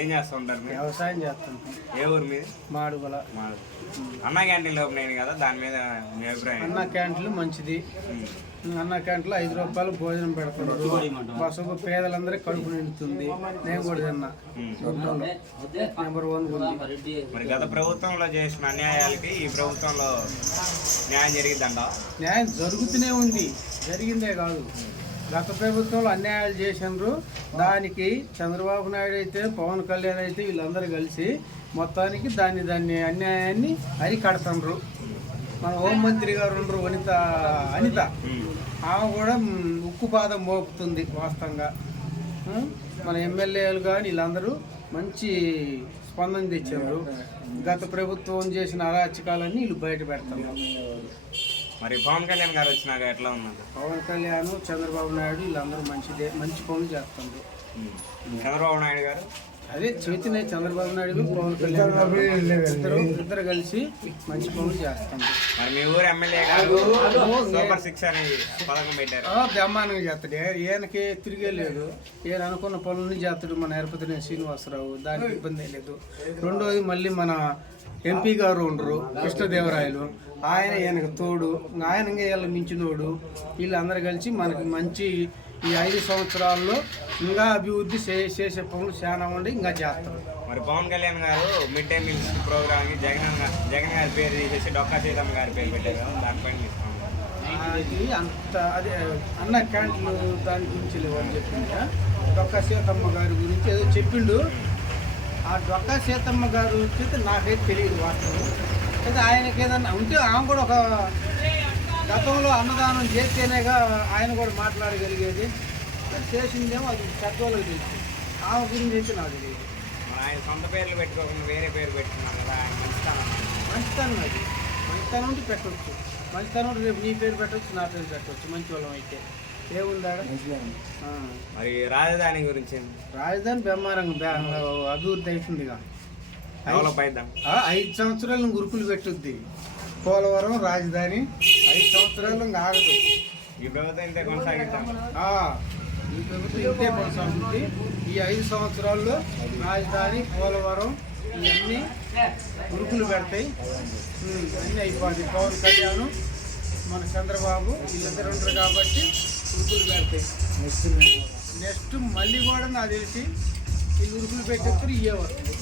ఏం చేస్తూ ఉంటారు మీరు? వ్యవసాయం చేస్తుంటాం. ఏ ఊరు మీది? మాడుగుల. అన్న క్యాంటీన్లు ఓపెన్ అయింది కదా, దాని మీద మీ అభిప్రాయం? అన్న క్యాంటీన్లు మంచిది. అన్న క్యాంటీన్లో 5 రూపాయలు భోజనం పెడుతున్నారు. బస్సు పేదలందరికీ కడుపు నిండుతుంది. నేను కూడా తిన్నా. నెంబర్ 1 ఉంది. మరి గత ప్రభుత్వంలో చేసిన అన్యాయాలకి ఈ ప్రభుత్వంలో న్యాయం జరిగిద్దంట? న్యాయం జరుగుతూనే ఉంది, జరిగిందే కాదు. గత ప్రభుత్వంలో అన్యాయాలు చేసినారు. దానికి చంద్రబాబు నాయుడు అయితే, పవన్ కళ్యాణ్ అయితే వీళ్ళందరూ కలిసి మొత్తానికి దాన్ని అన్యాయాన్ని అరికడుతున్నారు. మన హోంమంత్రి గారు ఉండరు, అనిత, ఆమె కూడా ఉక్కుపాదం మోపుతుంది వాస్తవంగా. మన ఎమ్మెల్యేలు కానీ వీళ్ళందరూ మంచి స్పందన తెచ్చారు. గత ప్రభుత్వం చేసిన అరాచకాలన్నీ వీళ్ళు బయట పెడతారు. మరి పవన్ కళ్యాణ్ గారు వచ్చినాక ఎట్లా ఉన్నారు? పవన్ కళ్యాణ్, చంద్రబాబు నాయుడు వీళ్ళందరూ మంచి పనులు చేస్తున్నారు. చంద్రబాబు నాయుడు గారు అదే చైతన్య, చంద్రబాబు నాయుడు, పవన్ కళ్యాణ్ ఇద్దరు కలిసి మంచి పనులు చేస్తున్నారు. మరి మీ ఊరు ఎమ్మెల్యే గారు సూపర్ 6 అని పథకం పెట్టారు. బ్రహ్మాండంగా చేస్తాడు. ఈయనకి తిరిగే లేదు. ఈయన అనుకున్న పనులని చేస్తాడు. మన ఎరపతిని శ్రీనివాసరావు, దానికి ఇబ్బంది లేదు. రెండోది మళ్ళీ మన ఎంపీ గారు ఉండరు, కృష్ణదేవరాయలు, ఆయన ఈయనకు తోడు. ఆయన వీళ్ళ మించినోడు. వీళ్ళందరూ కలిసి మనకి మంచి ఈ 5 సంవత్సరాల్లో ఇంకా అభివృద్ధి చేసే పనులు చాలా ఉండి ఇంకా చేస్తారు. మరి పవన్ కళ్యాణ్ గారు మిడ్ డే మీల్స్ ప్రోగ్రామ్కి జగన్ గారి పేరు తీసేసి డొక్కా సీతమ్మ గారి పేరు పెట్టారు. దానిపైన అది అదే అన్న క్యాంటీన్లు దాని గురించి లేవని చెప్పింది. డొక్కా సీతమ్మ గారి గురించి ఏదో చెప్పిండు. ఆ డొక్కా సీతమ్మ గారి గురించి అయితే నాకైతే తెలియదు వాస్తవం. అయితే ఆయనకి ఏదన్నా ఉంటే ఆమె కూడా ఒక గతంలో అన్నదానం చేస్తేనేగా ఆయన కూడా మాట్లాడగలిగేది. చేసిందేమో అది పెద్దవాళ్ళకి తెలుసు. ఆమె గురించి అయితే నాకు తెలియదు. ఆయన సొంత పేర్లు పెట్టుకోకుండా వేరే పేరు పెట్టుకున్నాను కదా, ఆయన మంచితనం అది. మంచితనం ఉంటే పెట్టవచ్చు. మంచితనం రేపు నీ పేరు పెట్టవచ్చు, నా పేరు పెట్టవచ్చు. మంచి వాళ్ళం అయితే ఏముందా? మరి రాజధాని గురించి? రాజధాని బ్రహ్మాండంగా అభివృద్ధి అవుతుందిగా. 5 సంవత్సరాలు గురుకులు పెట్టుద్ది. పోలవరం రాజధాని 5 సంవత్సరాలు ఇంకా ఆగదు. ఈ ప్రభుత్వం ఇంతే కొనసాగిద్దాం. ఈ ప్రభుత్వం ఇంతే కొనసాగుతుంది. ఈ 5 సంవత్సరాల్లో రాజధాని, పోలవరం ఇవన్నీ గురుకులు పెడతాయి. అన్నీ అయిపోతాయి. పవన్ కళ్యాణ్, మన చంద్రబాబు వీళ్ళిద్దరు ఉంటారు కాబట్టి గురుకులు పెడతాయి. నెక్స్ట్ మళ్ళీ కూడా నాకు తెలిసి ఈ గురుకులు పెట్టేస్తారు. ఇవే వస్తాయి.